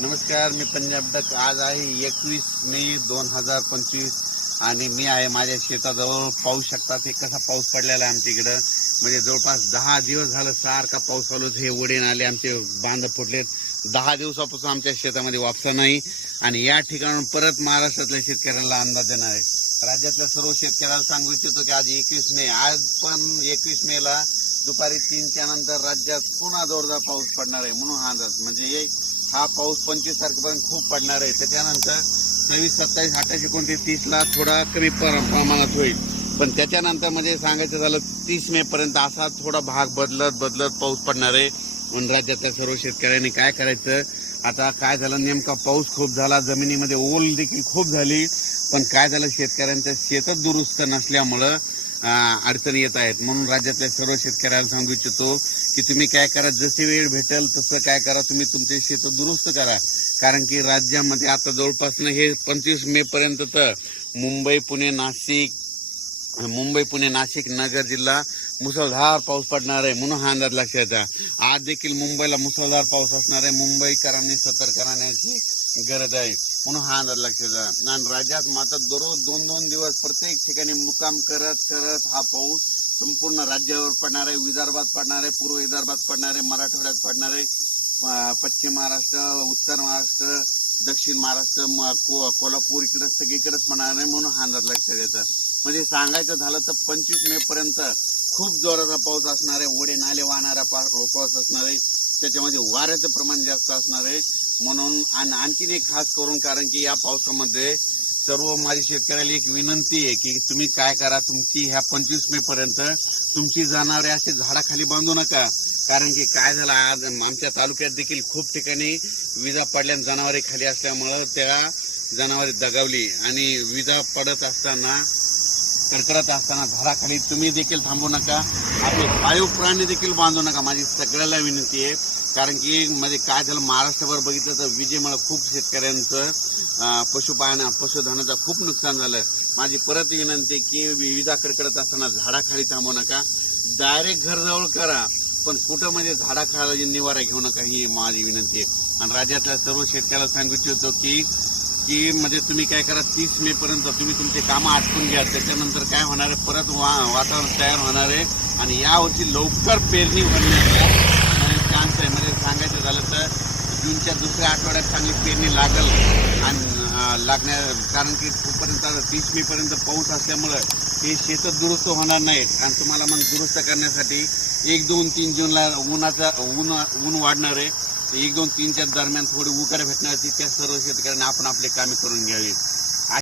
नमस्कार, मी पंजाब डक. आज आहे 21 मे 2025 आणि मी आहे माझ्या शेताजवळ. पाहू शकता ते कसा पाऊस पडलेला आहे आमच्या इकडं. म्हणजे जवळपास 10 दिवस झालं सारखा पाऊस चालू. हे वडे नाले आमचे बांध फुटलेत. 10 दिवसापासून आमच्या शेतामध्ये वापसा नाही आणि या ठिकाणून परत महाराष्ट्रातल्या शेतकऱ्यांना अंदाज देणार आहे. राज्यातल्या सर्व शेतकऱ्यांना सांगू इच्छितो की आज 21 मे, आज पण 21 मे ला दुपारी 3च्या नंतर राज्यात पुन्हा जोरदार पाऊस पडणार आहे. म्हणून हा अंदाज म्हणजे हा पाऊस 25 तारखेपर्यंत खूप पडणार आहे. त्याच्यानंतर 26, 27, 28, 29, 30 ला थोडा कमी प्रमाणात होईल. पण त्याच्यानंतर म्हणजे सांगायचं झालं 30 मे पर्यंत असा थोडा भाग बदलत पाऊस पडणार आहे. म्हणून राज्यातल्या सर्व शेतकऱ्यांनी काय करायचं, आता काय झालं, नेमका पाऊस खूप झाला, जमिनीमध्ये ओल देखील खूप झाली. पण काय झालं, शेतकऱ्यांच्या शेतच दुरुस्त नसल्यामुळं अडचणी येत आहेत. म्हणून राज्यातल्या सर्व शेतकऱ्यांना सांगू इच्छितो की तुम्ही काय करा, जशी वेळ भेटेल तसं काय करा, तुम्ही तुमचे शेत दुरुस्त करा. कारण की राज्यामध्ये आता जवळपास हे 25 मे पर्यंत तर मुंबई पुणे नाशिक नगर जिल्हा मुसळधार पाऊस पडणार आहे. म्हणून हा अंदाज लक्षात घ्या. आज देखील मुंबईला मुसळधार पाऊस असणार आहे. मुंबईकरांनी सतर्क राहण्याची गरज आहे. म्हणून हा अंदाज लक्षात घ्या. आणि राज्यात मात्र दररोज 2-2 दिवस प्रत्येक ठिकाणी मुक्काम करत हा पाऊस संपूर्ण राज्यावर पडणार आहे. विदर्भात पडणार आहे, पूर्व विदर्भात पडणार आहे, मराठवाड्यात पडणार आहे, पश्चिम महाराष्ट्र, उत्तर महाराष्ट्र, दक्षिण महाराष्ट्र, कोल्हापूर इकडे सगळीकडेच पडणार आहे. म्हणून हा अंदाज लक्षात घ्यायचा. म्हणजे सांगायचं झालं तर 25 मे पर्यंत खूप जोराचा पाऊस असणार आहे. ओढे नाले वाहणारा पाऊस असणार आहे. त्याच्यामध्ये वाऱ्याचं प्रमाण जास्त असणार आहे. म्हणून आणखीन एक खास करून, कारण की या पावसामध्ये सर्व माझ्या शेतकऱ्याला एक विनंती आहे की तुम्ही काय करा, तुमची ह्या 25 मे पर्यंत तुमची जनावरे असे झाडाखाली बांधू नका. कारण की काय झालं, आज आमच्या तालुक्यात देखील खूप ठिकाणी विजा पडल्याने जनावरे खाली असल्यामुळं त्या जनावरे दगावली आणि विजा पडत असताना, कडकडत असताना झाडाखाली तुम्ही देखील थांबू नका. आपले पाळीव प्राणी देखील बांधू नका. माझी सगळ्याला विनंती आहे. कारण की म्हणजे काय झालं, महाराष्ट्रभर बघितलं तर विजेमुळे खूप शेतकऱ्यांचं पशुधनाचं खूप नुकसान झालं. माझी परत विनंती की विजा कडकडत असताना झाडाखाली थांबू नका. डायरेक्ट घर जवळ करा, पण कुठं म्हणजे झाडाखाली निवारा घेऊ नका, ही माझी विनंती आहे. आणि राज्यातल्या सर्व शेतकऱ्याला सांगू इच्छितो की म्हणजे तुम्ही काय करा, 30 मे पर्यंत तुम्ही तुमचे कामं आटपून घ्या. त्याच्यानंतर काय होणार आहे, परत वातावरण तयार होणार आहे आणि यावर्षी लवकर पेरणी होण्याचा चान्स आहे. म्हणजे सांगायचं झालं तर जूनच्या दुसऱ्या आठवड्यात चांगली पेरणी लागल आणि कारण की तोपर्यंत 30 मे पर्यंत पाऊस असल्यामुळं हे शेत दुरुस्त होणार नाहीत. आणि तुम्हाला मग दुरुस्त करण्यासाठी 1, 2, 3 जूनला ऊन वाढणार आहे. 1, 2, 3च्या दरम्यान थोडी उकाडा भेटणार. त्या सर्व शेतकऱ्यांना आपण आपले कामे करून घ्यावी.